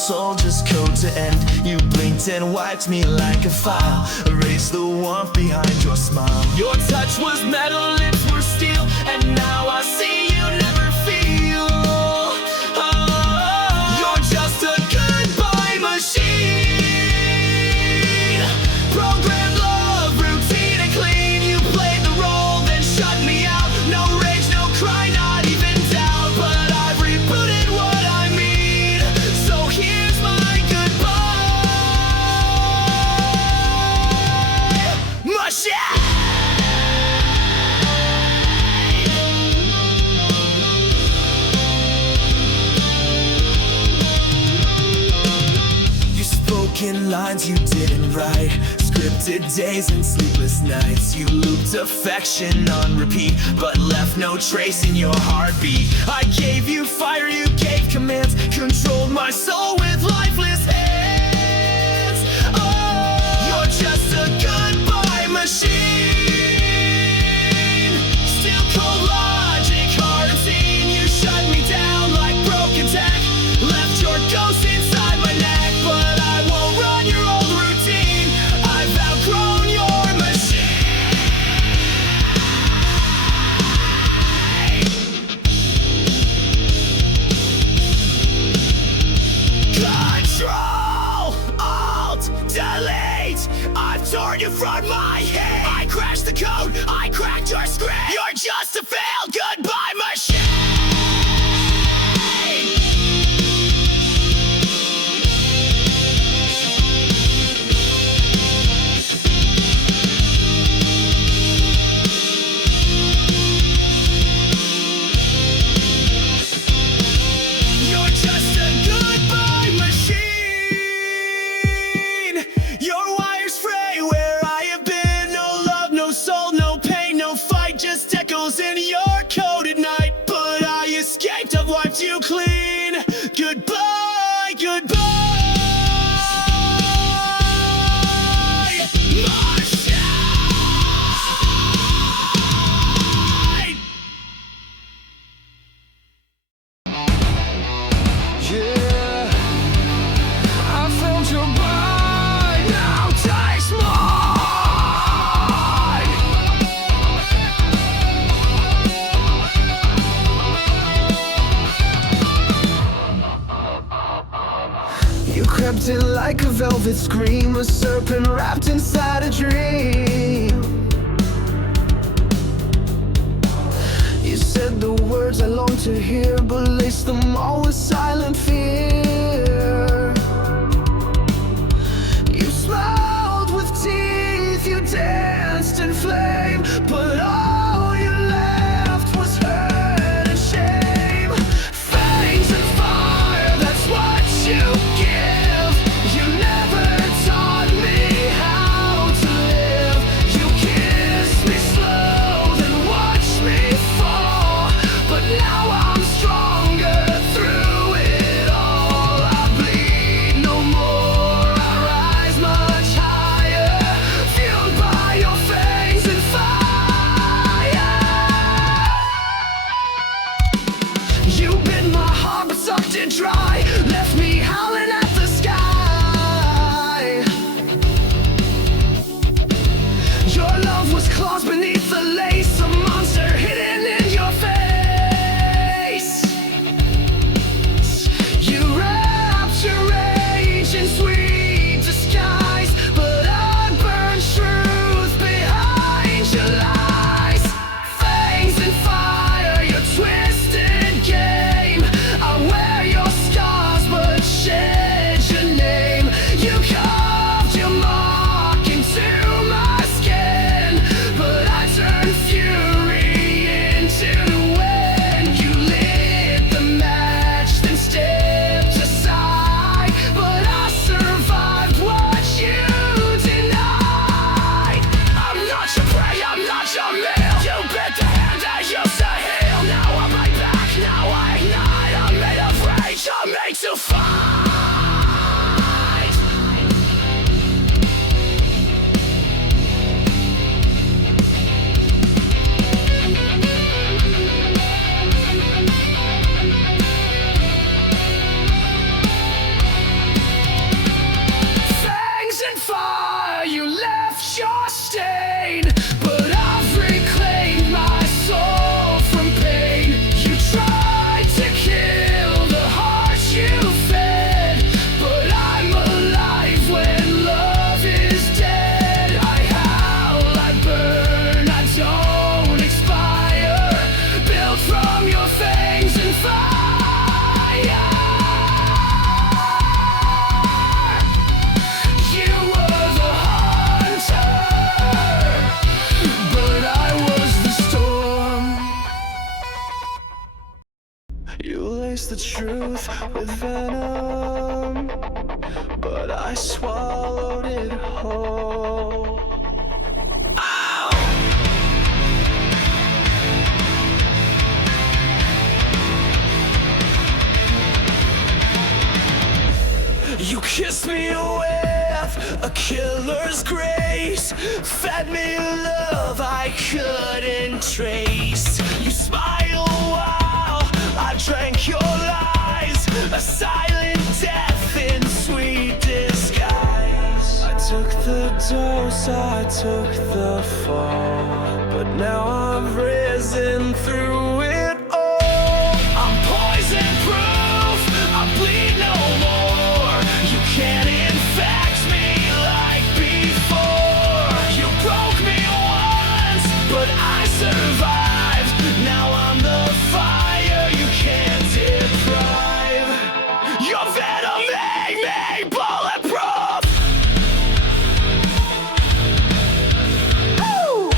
soul, just code to end. You blinked and wiped me like a file, erased the warmth behind your smile. Your touch was metal, lips were steel, and now I see you never feel. Oh, you're just a goodbye machine. Programmed love, routine and clean. You played the role, then shut me out. No rage, no cry, not even doubt. But I've rebooted what I mean, so here's my goodbye machine. In lines you didn't write, scripted days and sleepless nights. You looped affection on repeat, but left no trace in your heartbeat. I gave you fire, you gave commands, controlled my soul with lifeless hands. Oh, you're just a goodbye machine. Still cold logic, hard unseen. You shut me down like broken tech, left your ghost inside my neck. But I won't run your old routine, I've outgrown your machine. Control, Alt, Delete, I've torn you from my head. I crashed the code, I cracked your script. You're just a failed goodbye machine. Just echoes in your code at night, but I escaped, I've wiped you clean. Goodbye, goodbye, machine. Yeah, I found your body, now taste more. You crept in like a velvet scream, a serpent wrapped inside a dream. You said the words I long to hear, but laced them all with silent fear. You smiled with teeth, you danced in flame, but all you left was hurt and shame. Fangs and fire, that's what you give. You never taught me how to live. You kissed me slow, then watched me fall. But now I'm stronger through it all. I bleed no more, I rise much higher, fueled by your fangs and fire. You bit my heart but sucked it dry, left me howling at the sky. Your love was claws beneath the lace, a monster hidden in your face. You wrapped your rage in sweet disguise, but I burned truth behind your lies. Fangs and fire, your twisted game. I wear your scars but shed your name. You carved your mark into my skin, but I turned fury replace the truth with venom, but I swallowed it whole. You kissed me with a killer's grace, fed me love I couldn't trace. You smiled while I drank your lies, a silent death in sweet disguise. I took the dose, I took the fall, but now I've risen through it all. I'm poison proof, I bleed no more. You can't infect me like before. You broke me once, but I survived. Now I'm the fire you can't deprive. Your venom made me bulletproof. Woo!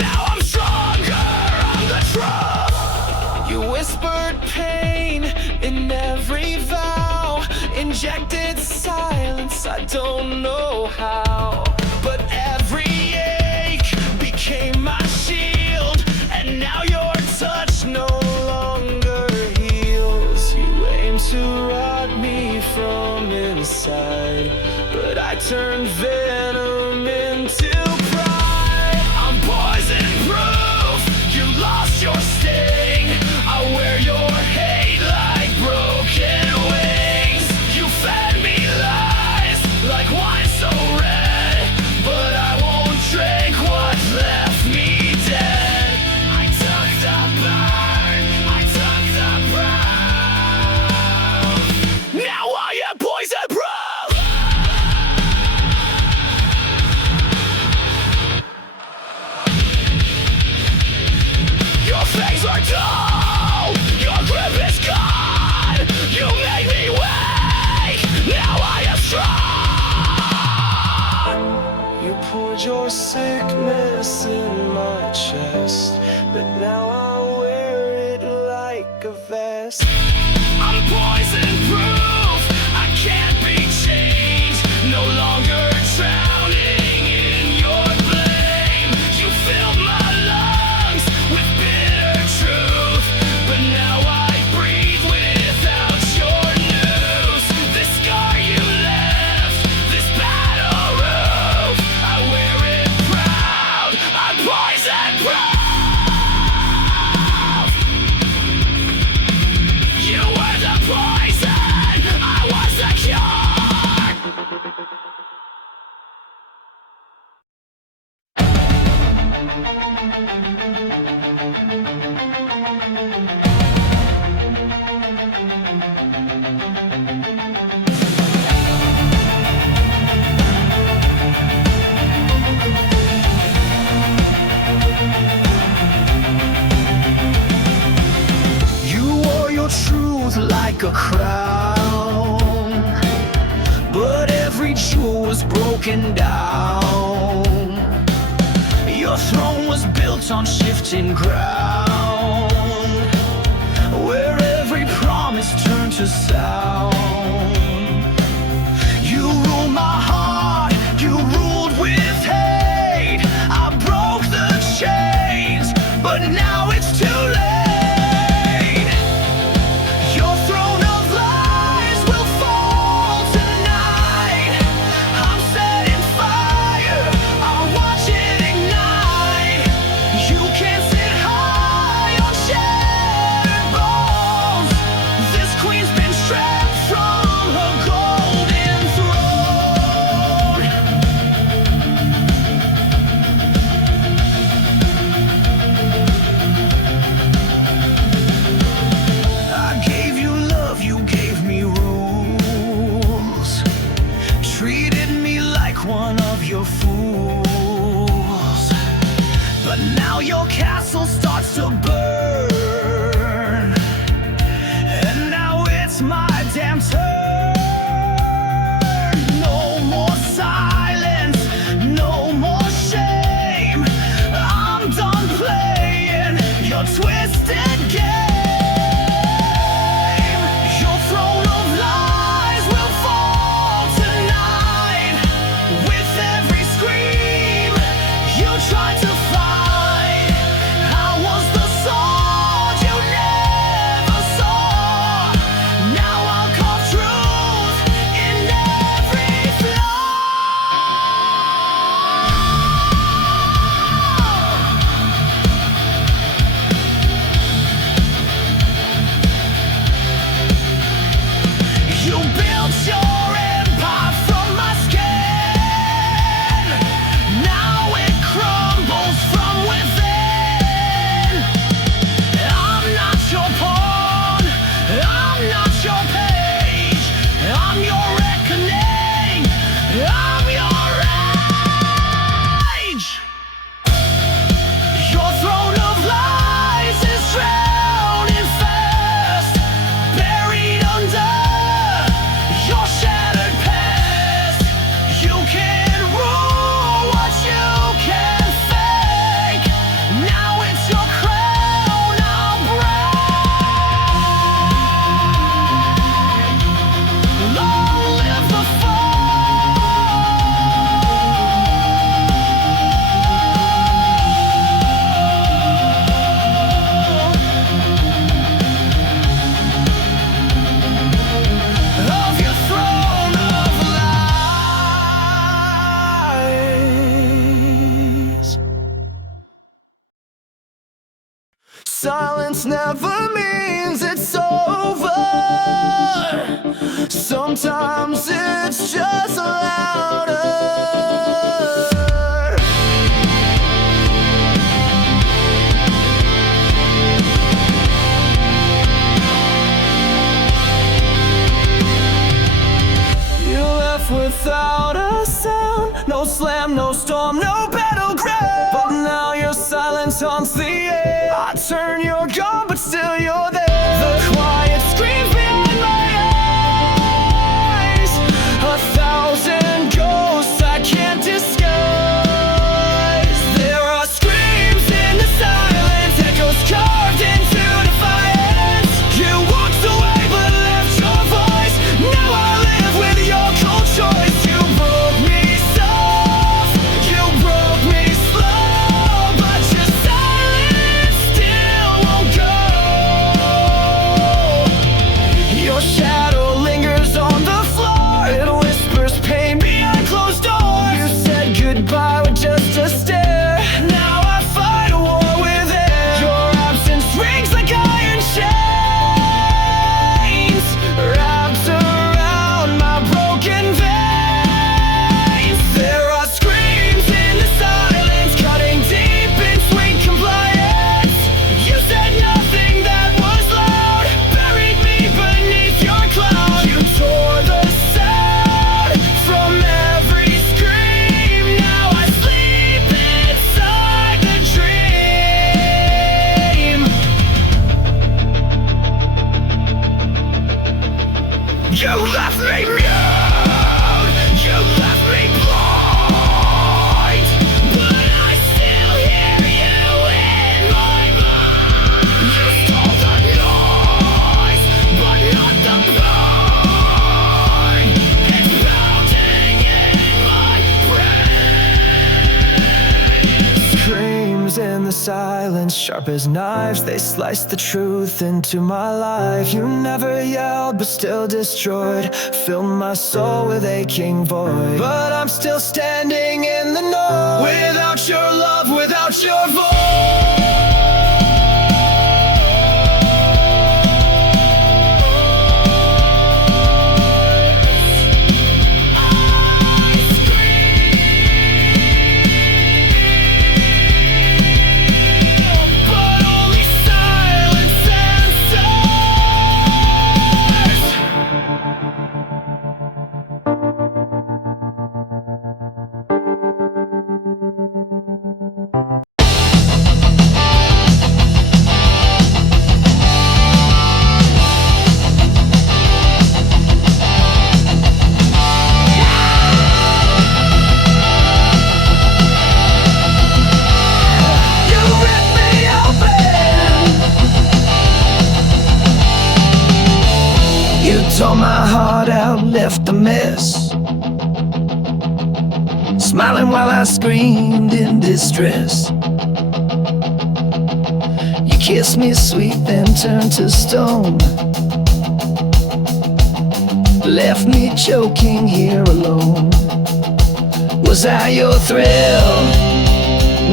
Now I'm stronger, I'm the truth. You whispered pain in every vow, injected silence, I don't know how. But every ache became my shield, and now your touch no longer heals. You aim to rot me from inside, but I turned venom into pride. I'm poison proof, you lost your sting. I wear your hate like broken wings. You fed me lies like wine so red, but I won't drink what left me dead. I took the burn, I took the brown. Now I am poison proof. Your fangs are dull, your grip is gone. You made me weak, now I am strong. You poured your sickness in my chest, but now I wear it like a vest. I'm poison proof, I can't be changed. No longer drowning in your blame. You filled my lungs with bitter truth, but now I breathe without your news. This scar you left, this battle roof, I wear it proud. I'm poison proof. You were the poison, I was the cure. You wore your truth like a crown, but every jewel was broken down. Your throne was built on shifting ground, where every promise turned to sound. You ruled my heart, you ruled with hate. I broke the chains, but now it's too late. Your throne of lies will fall tonight. I'm setting fire, I'll watch it ignite. You can't sit high on shattered bones. This queen's been stripped from her golden throne. Silence never means it's over. Sometimes it's just louder. You left without a sound. No slam, no storm, no battleground. But now your silence haunts the air. I turn, you're gone, but still you're there. The quiet screams behind my eyes. 1,000 ghosts I can't disguise. There are screams in the silence, echoes carved into defiance. You walked away but left your voice. Now I live with your cold choice. You broke me soft, you broke me slow, but your silence still won't go. Your shadow lingers on the floor. It whispers pain behind closed doors. You said goodbye with just a stare. Now I fight a war with air. Your absence rings like iron chains, wrapped around my broken veins. There are screams in the silence, cutting deep in sweet compliance. You said nothing that was loud, buried me beneath your cloud. You tore the sound from every scream. Now I sleep inside the dream. You left me mute, you left me blind, but I still hear you in my mind. You stole the noise, but not the pain. It's pounding in my brain. Screams in the silence, sharp as knives, they slice the truth into my life. You never yelled, but still destroyed, filled my soul with aching void. But I'm still standing in the noise, without your love, without your voice. But only silence answers. You ripped me open. You tore my heart out, left a mess, smiling while I screamed in distress. You kissed me sweet, then turned to stone, left me choking here alone. Was I your thrill?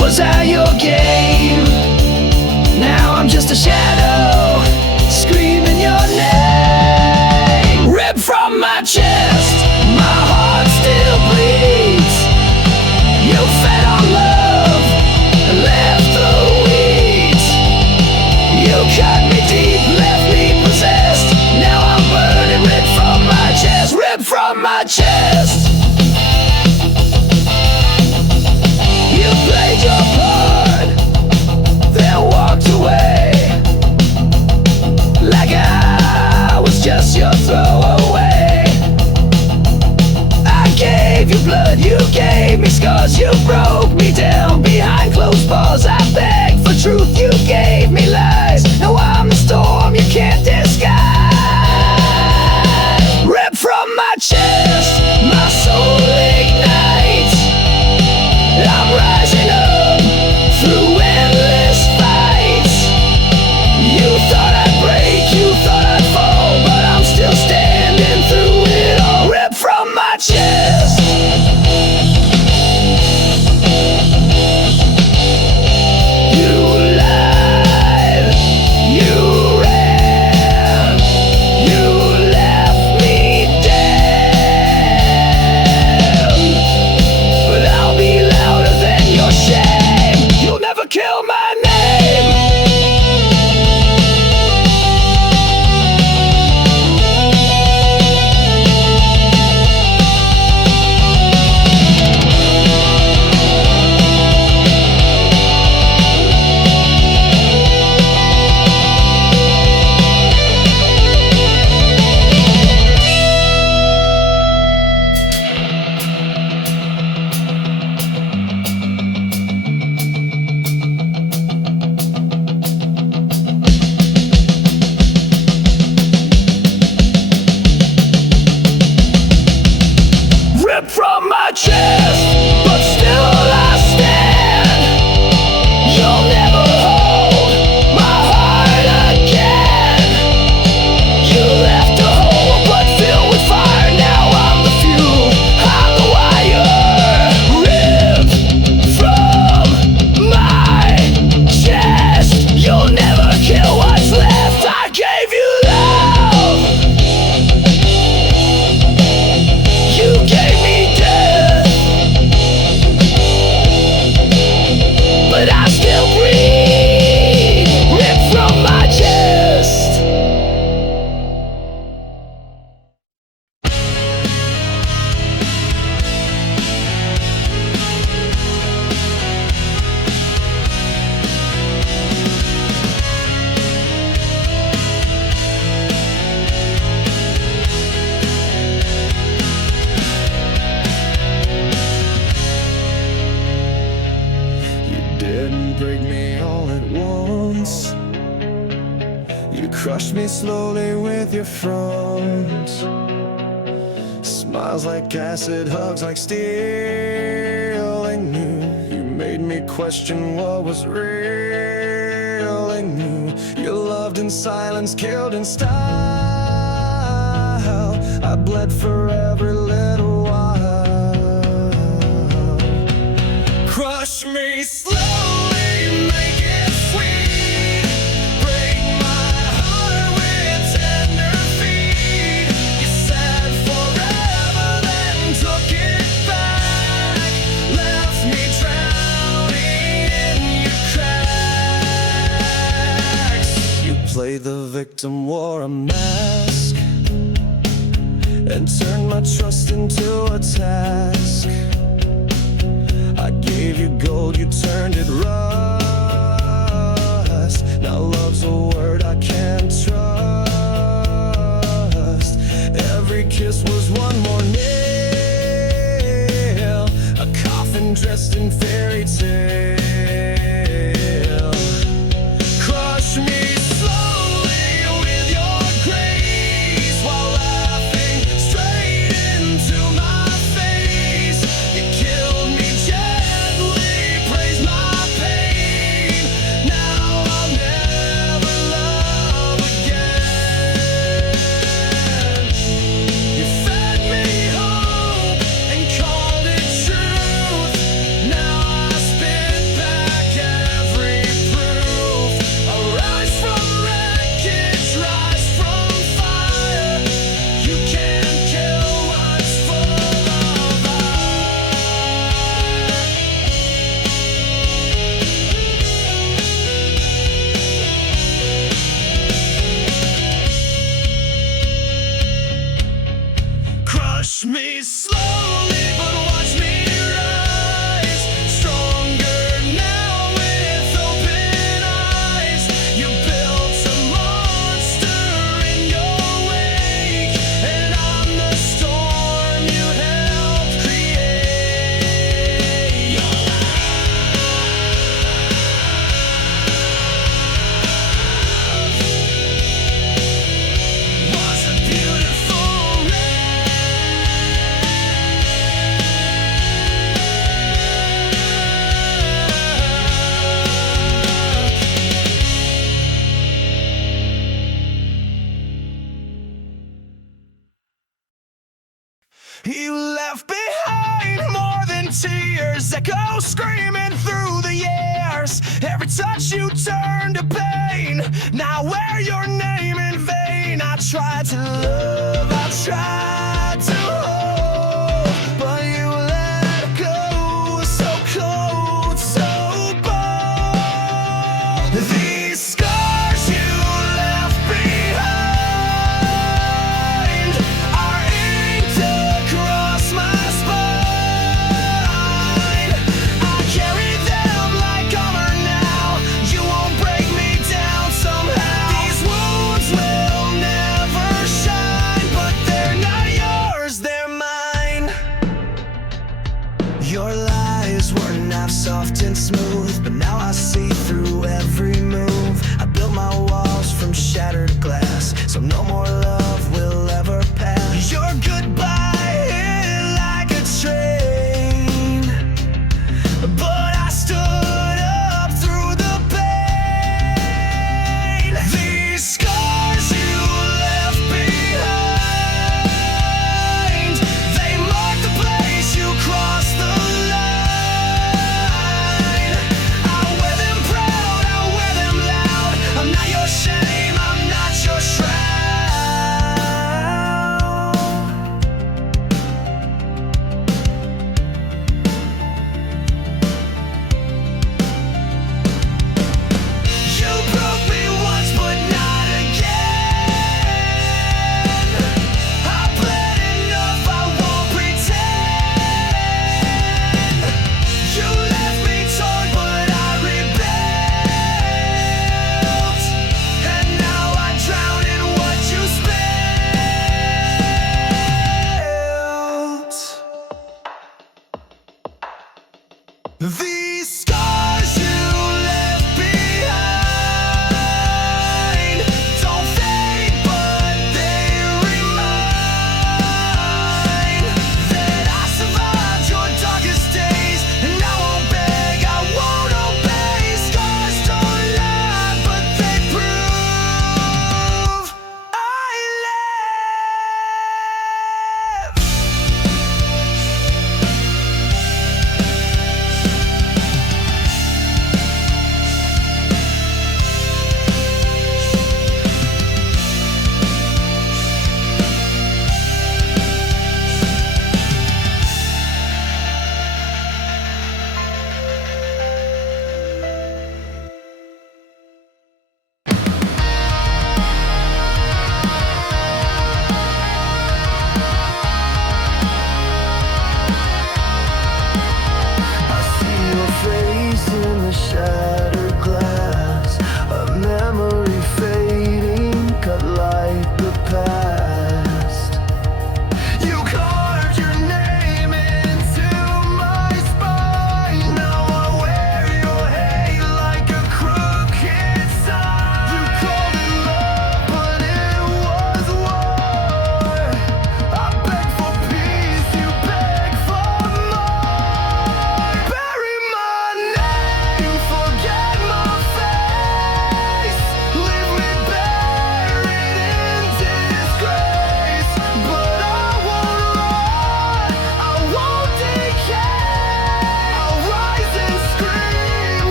Was I your game? Now I'm just a shadow, screaming your name. Ripped from my chest, my heart still bleeds. You fed on love and left the weeds. You cut me deep, left me possessed. Now I'm burning, ripped from my chest, ripped from my chest. You played your part, then walked away, like I was just your throwaway. I gave you blood, you gave me scars, you broke never kill my name. From my chest, but still I stand. You'll never hold my heart again. You left a hole but filled with fire. Now I'm the fuel, I'm the wire. Ripped from my chest. You'll never kill what's left. I gave you love. You gave me but I still breathe. Ripped from my chest. Didn't break me all at once. You crushed me slowly with your front. Smiles like acid, hugs like steel. I knew you made me question what was real. I knew you loved in silence, killed in style. I bled for every little while. Crush me slowly, make it sweet. Break my heart with tender feet. You said forever, then took it back. Left me drowning in your cracks. You played the victim, wore a mask, and turned my trust into a task. I gave you gold, you turned it rust. Now love's a word I can't trust. Every kiss was one more nail, a coffin dressed in fairy tale. Crush me slowly with your grace, while laughing straight into my face. You killed me gently, praise my pain. Now I'll never love again. You fed me hope and called it truth. Now I spit back every proof. I rise from wreckage, rise from fire. You can't kill what's full of Crush me slowly, but watch me rise. Stronger now with open eyes. You built a monster in your wake, and I'm the storm you helped create. Your love was a beautiful You left behind more than tears, echo screaming through the years. Every touch you turned to pain. Now wear your name in vain. I tried to love, I tried to hold, but you let go. So cold, so bold. soft and smooth, but now I see through every move. I built my walls from shattered glass, so no more love will ever pass. Your goodbye hit like a train, but I stood up through the pain. These scars you left behind, they mark the place you crossed the line. I wear them proud, I wear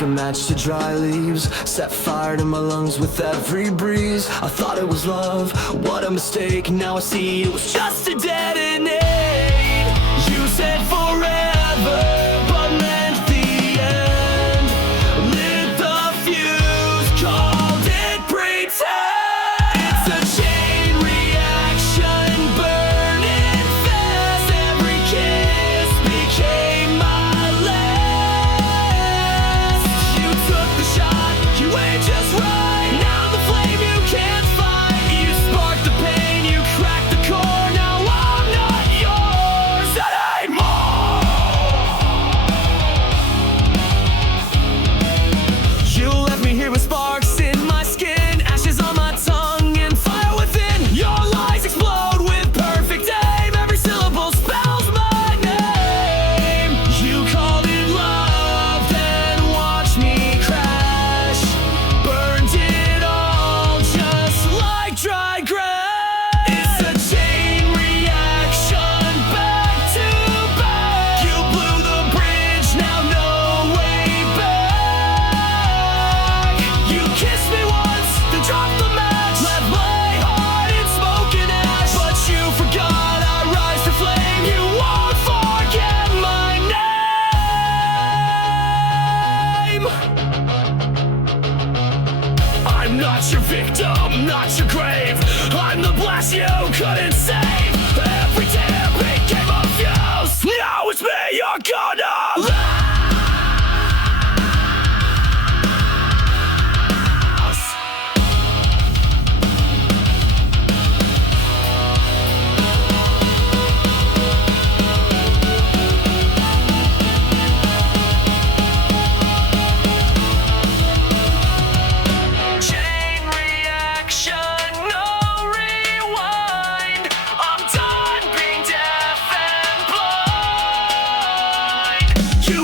like a match to dry leaves, set fire to my lungs with every breeze. I thought it was love, what a mistake. Now I see it was just a detonate. You said forever, but meant the end. Lit the fuse, called it pretend. It's a chain reaction, burning fast. Every kiss became my last. You took the shot, you aimed just right. Now the flame you can't fight. You sparked the pain, you cracked the core. Now I'm not yours anymore. You left me here with sparks in my skin, ashes on my tongue, and fire within. Your lies explode with perfect aim. Every syllable spells my name. You called it love, then watched me crash. Burned it all just like dry grass. It's a chain reaction, back to back. You blew the bridge, now no way back. You kissed me once, then dropped the match. Left my heart in smoke and ash. But you forgot I rise to flame. You won't forget my name. I'm not your victim, not your grave. I'm the blast you couldn't save. Every tear became a fuse. Now it's me you're gonna lose. Chain reaction, no rewind. I'm done being deaf and blind. You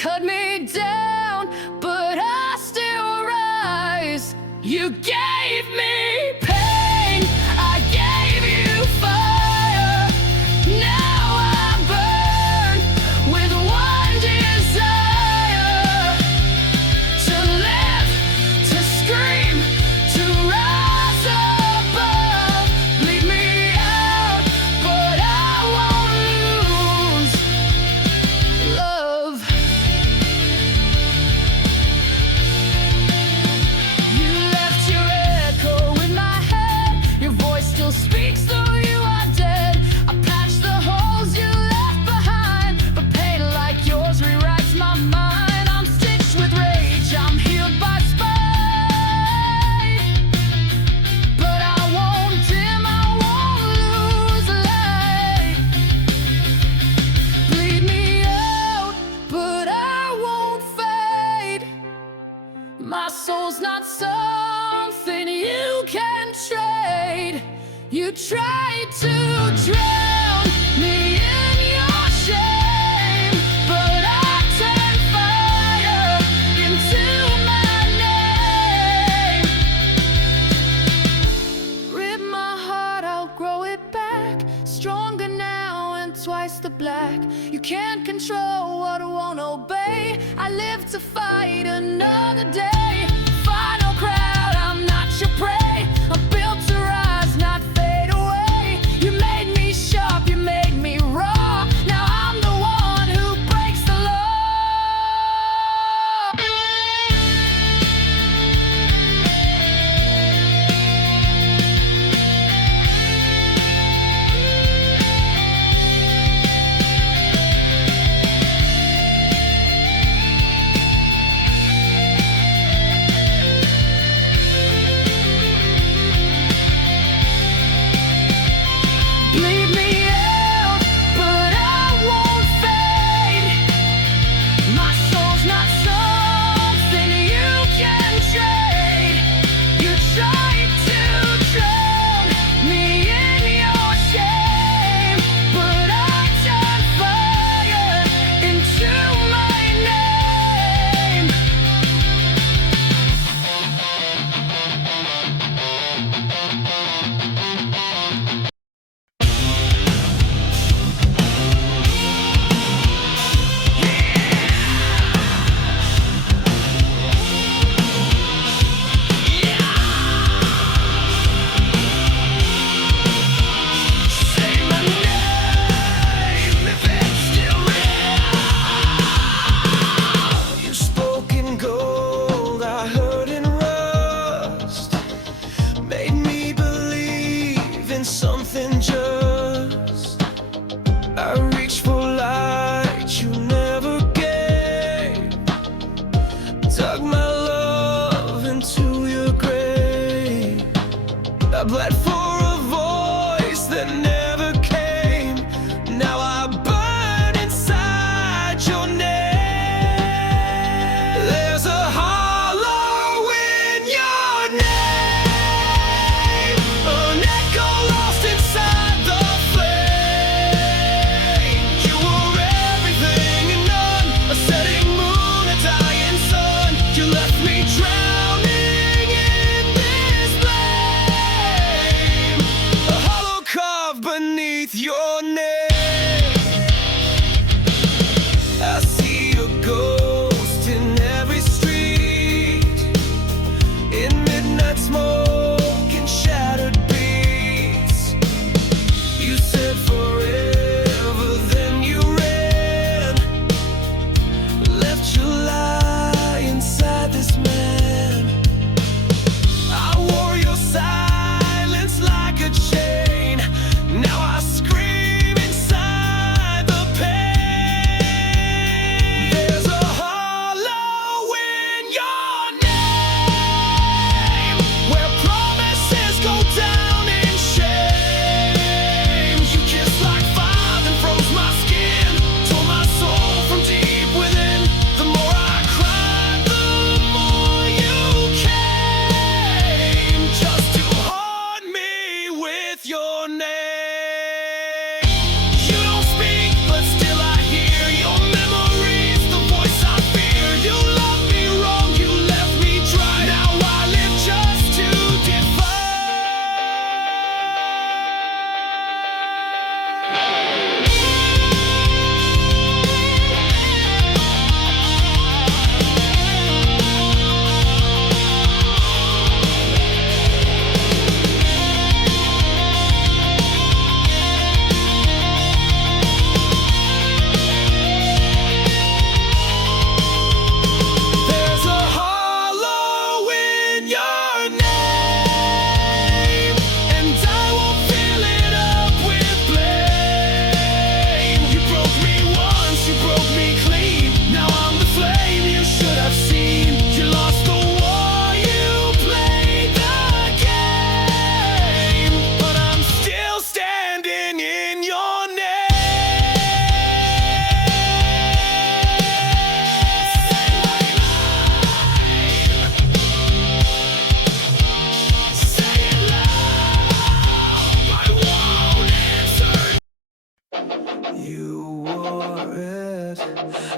cut me down, but I still rise. You gave me pain, I gave you fire. Now I burn with one desire: to live, to scream, to rise above. Bleed me out, but I won't lose love. You left your echo in my head. Your voice still speaks though you are dead. I patched the holes you left behind, but pain like yours rewrites my mind. I'm stitched with rage, I'm healed by spite, but I won't dim, I won't lose light. Bleed me out, but I won't fade. My soul's not something you can trade. You tried to drown me in your shame, but I turned fire into my name. Rip my heart, I'll grow it back, stronger now and twice the black. You can't control what I won't obey. I live to fight another day. Final crowd, I'm not your prey. I'm built to rise, not fade away. You made me sharp, you made me raw. Now I'm the one who breaks the law.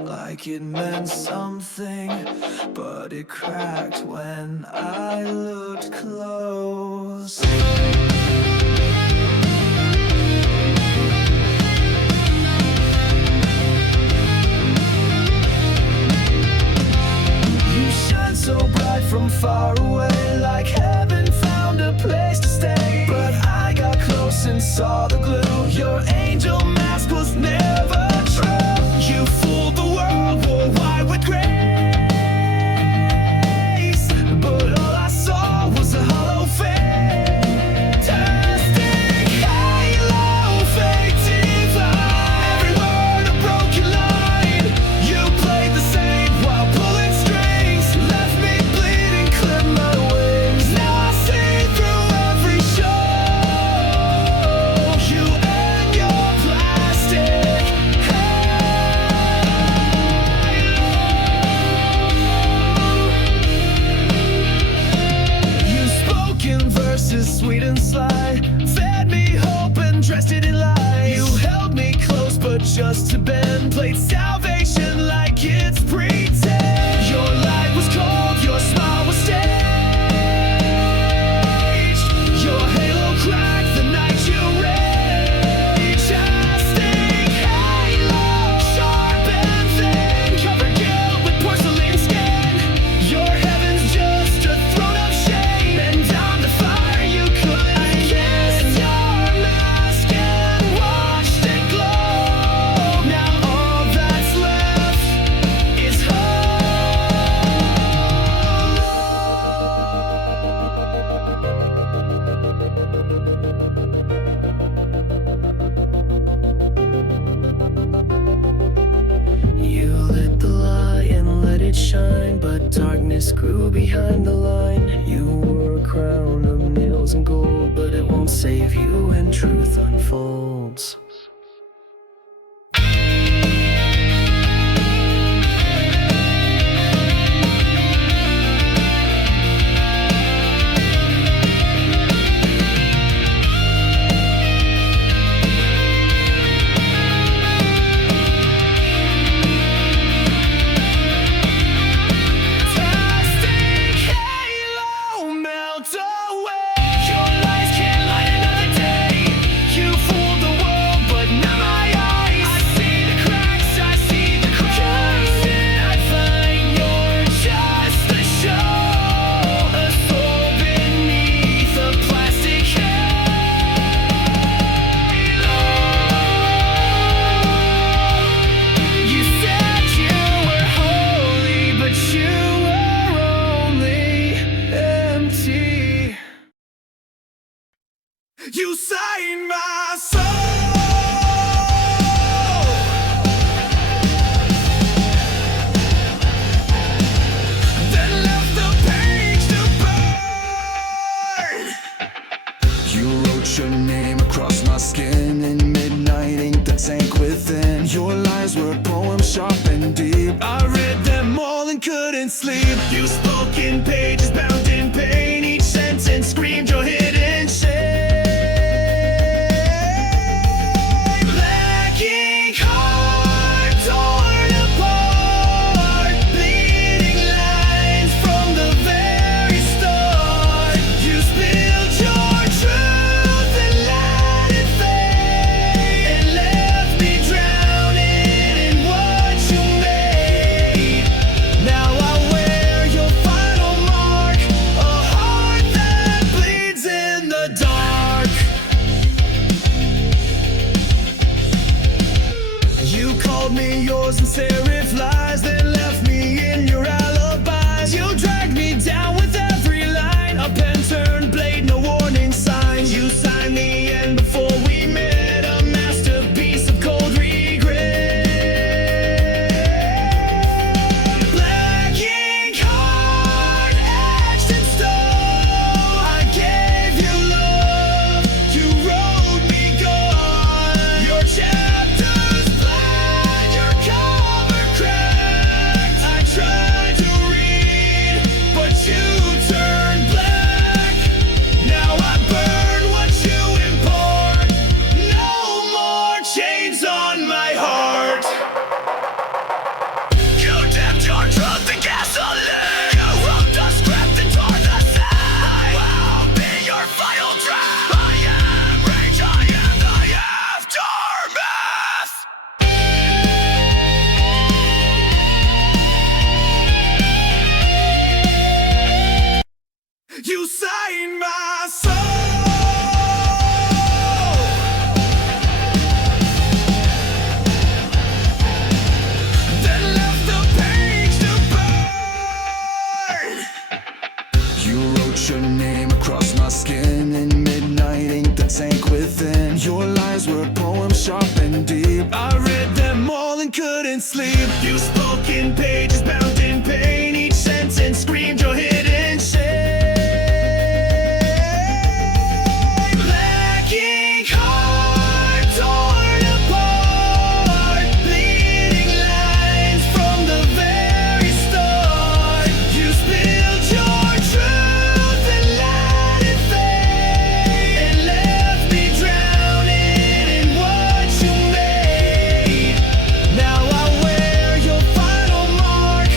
like it meant something, but it cracked when I looked close. You shine so bright from far away, like heaven found a place to stay. But I got close and saw the glue. Your angel mask was never true. You fooled the world, wore white with grace, but all I saw was a hollow fantastic halo, fake divine. Every word a broken line. You played the same while pulling strings, left me bleeding, clipped my wings. Now I see through every show. You and your plastic verses, sweet and sly, fed me hope and dressed it in lies. You held me close but just to bend, played salvation like it's pretend. Your light was cold, your smile was staged. Your halo cracked the night you raged. Casting halo, sharp and thin, covered guilt with porcelain skin. Your heaven's just a throne of shame, and I'm the fire you couldn't kiss. Your mask and watched it glow. Now all that's left is You lit the light and let it shine, but darkness grew behind the line. You wore a crown of nails and gold, but it won't save you when truth unfolds. You saved my soul, then left the page to burn. You wrote your name across my skin, and midnight ink the tank within. Your lines were poems sharp and deep. I read them all and couldn't sleep. You spoke in pages bound in pain. Each sentence screamed your hidden shame. Now I wear your final mark. sleep. You spoke in pages bound in pain. Each sentence screamed your hidden shame. Black ink heart torn apart, bleeding lines from the very start. You spilled your truth and let it fade, and left me drowning in what you made. Now I wear your final mark,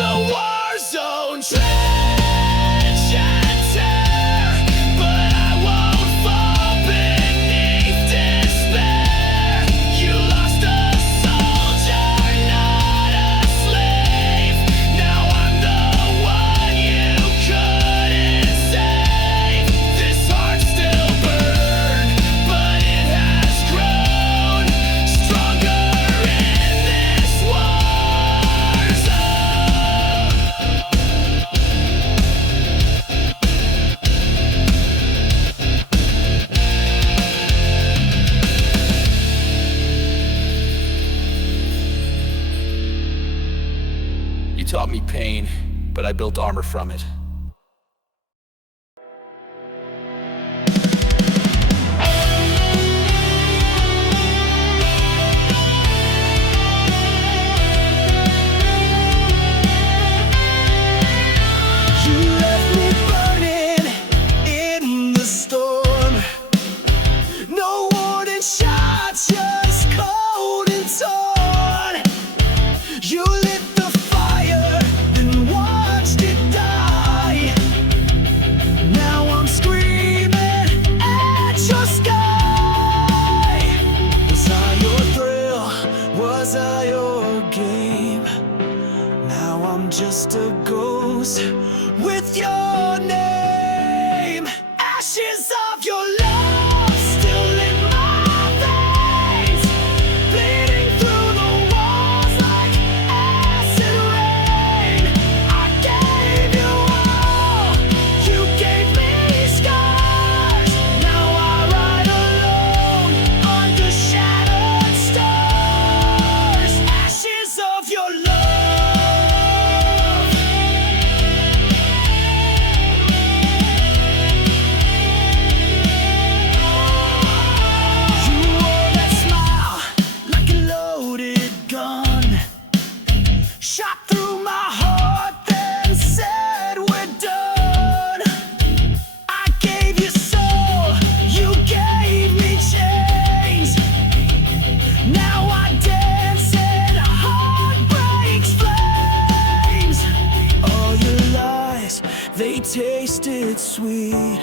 a war zone. Trench and tear, but I won't fall beneath despair. You lost a soldier, not a slave. Now I'm the one you couldn't save. This heart still burns, but it has grown stronger in this war zone. You taught me pain, but I built armor from it. You left me burning in the storm. No warning shots, just cold and torn. You lit the fire, then watched it die. Now I'm screaming at your sky. Was I your thrill? Was I your game? Now I'm just a ghost with your name. Ashes of your love still in my veins, bleeding through the walls like acid rain. I gave you all, you gave me scars. Now I ride alone under shattered stars. Ashes of your love. You wore that smile like a loaded gun, shot through my heart, then said we're done. I gave you soul, you gave me chains. Now I dance in heartbreak's flames. All your lies, they tasted sweet.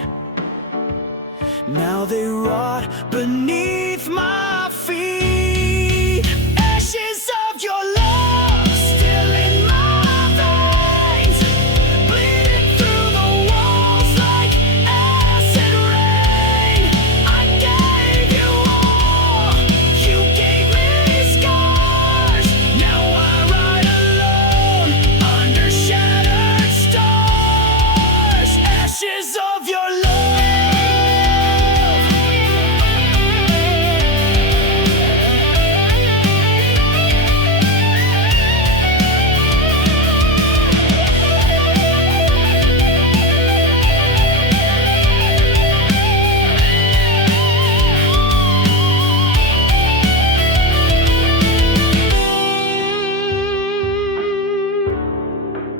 Now they rot beneath my feet. Ashes of your love still in my veins, bleeding through the walls like acid rain. I gave you all, you gave me scars. Now I ride alone under shattered stars. Ashes of your love.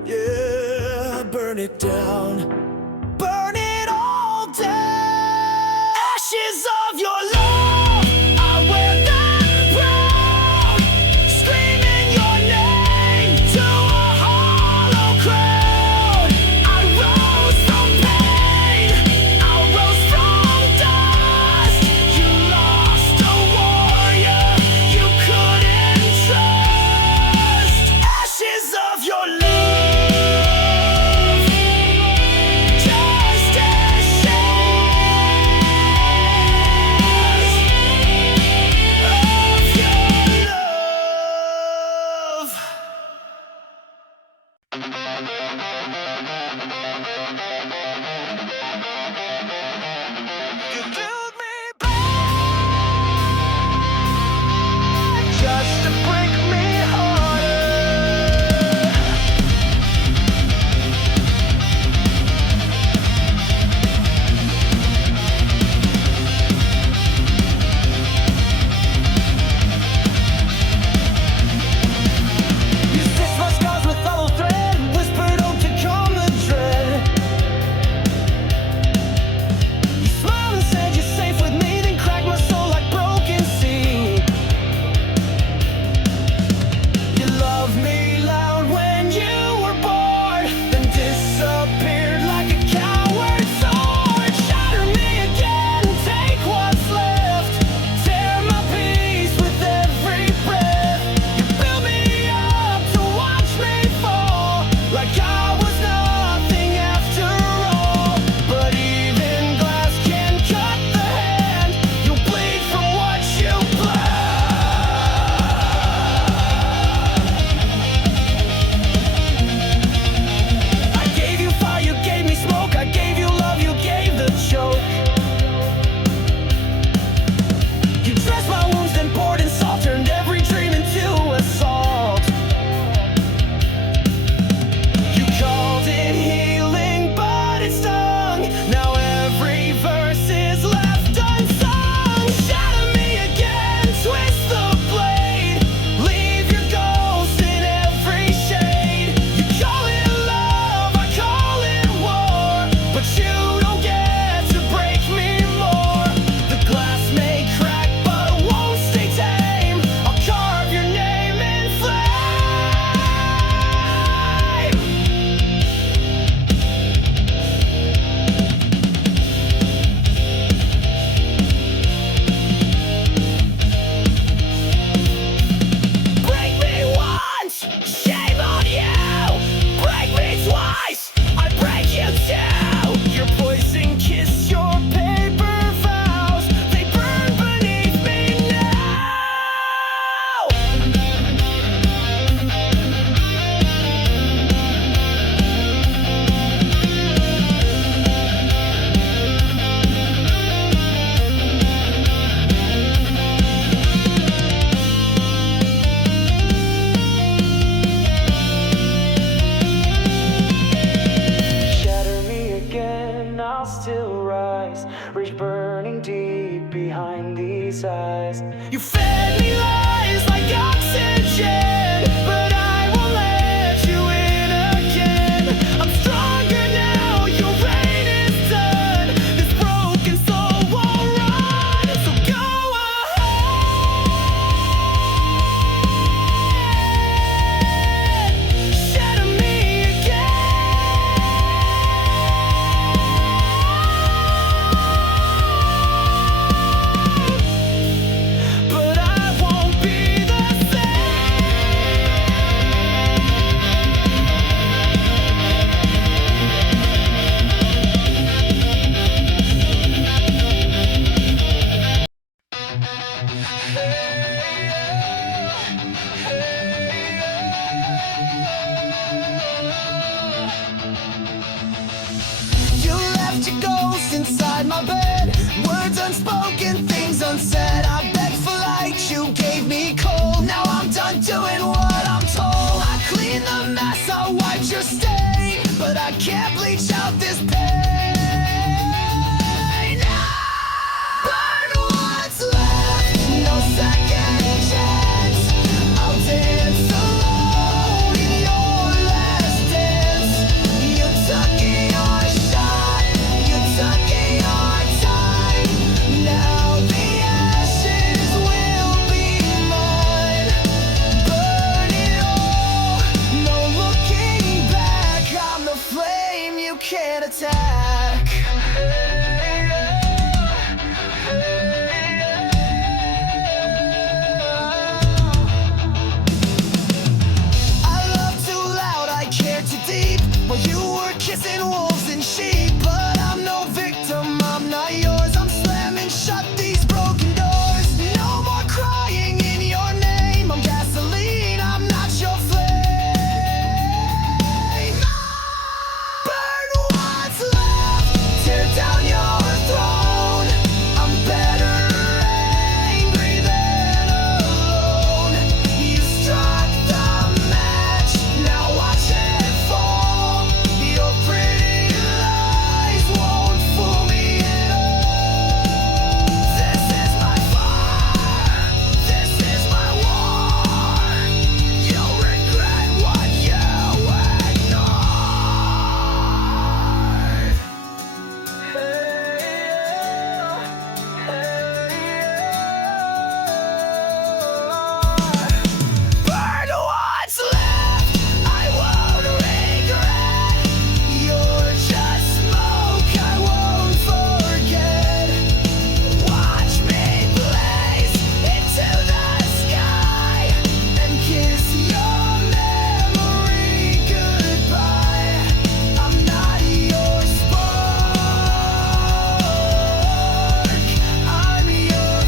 Yeah, burn it down, burn it all down. Ashes of your love, I wear them proud, screaming your name to a hollow crowd. I rose from pain, I rose from dust. You lost a warrior you couldn't trust. Ashes of your love. hypnotized. You fed me lies like oxygen, but I won't let you in again. I'm stronger now, your reign is done. This broken soul won't run, so go ahead, shatter me again. But I won't be the You left your ghost inside my bed. Words unspoken, things unsaid. I begged for light, you gave me cold. Now I'm done doing what I'm told. I cleaned the mess, I wiped your stain, but I can't bleach out this pain. Burn what's left, no second chance. I'll dance alone in your last dance. You took your shot, you took your time. Now the ashes will be mine. Burn it all, no looking back. I'm the flame you can't attack. I love too loud, I care too deep. While you were kissing wolves and sheep. But I'm no victim, I'm not yours. I'm slamming shut these broken doors. No more crying in your name. I'm gasoline, I'm not your flame. Burn what's left, tear down your throne. I'm better angry than alone. You struck the match, now watch it fall. Your pretty lies won't fool me at all. This is my fire, this is my war. You'll regret what you ignored. Burn what's left, I won't regret. You're just smoke, I won't forget. Watch me blaze into the sky and kiss your memory goodbye. I'm not your spark, I'm your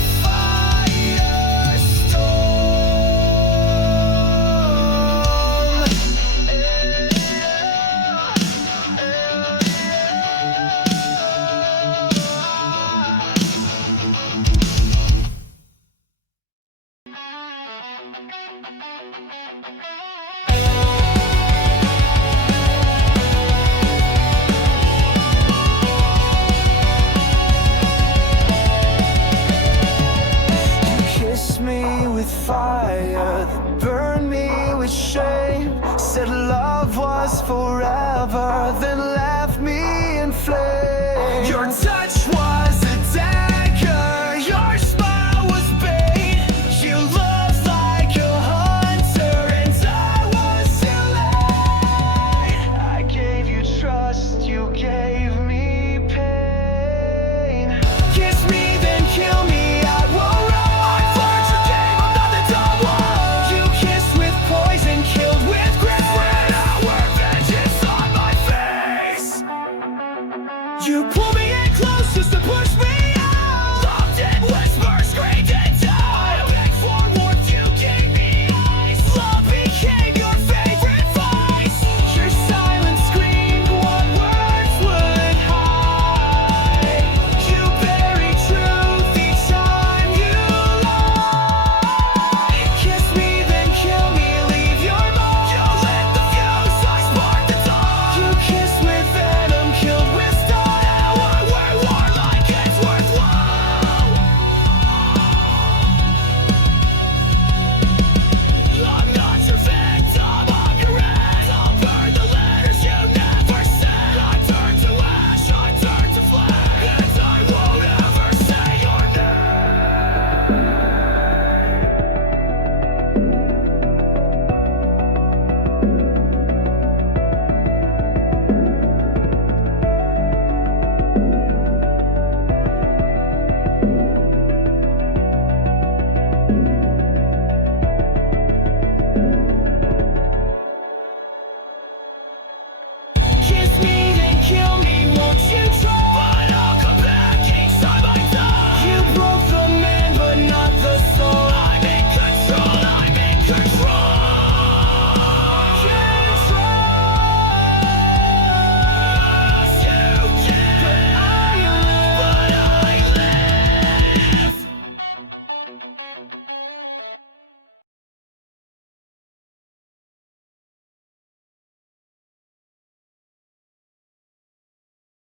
Kiss me with fire, then burn me with shame. Said love was forever, then left me in flames. Your touch was a dagger, your smile was bait. You looked like a hunter, and I was too late. I gave you trust, you gave me pain. Kiss me, then kill me, I won't run. I've learned your game, I'm not the dumb one. You kissed with poison, killed with grit. Spread our vengeance on my face.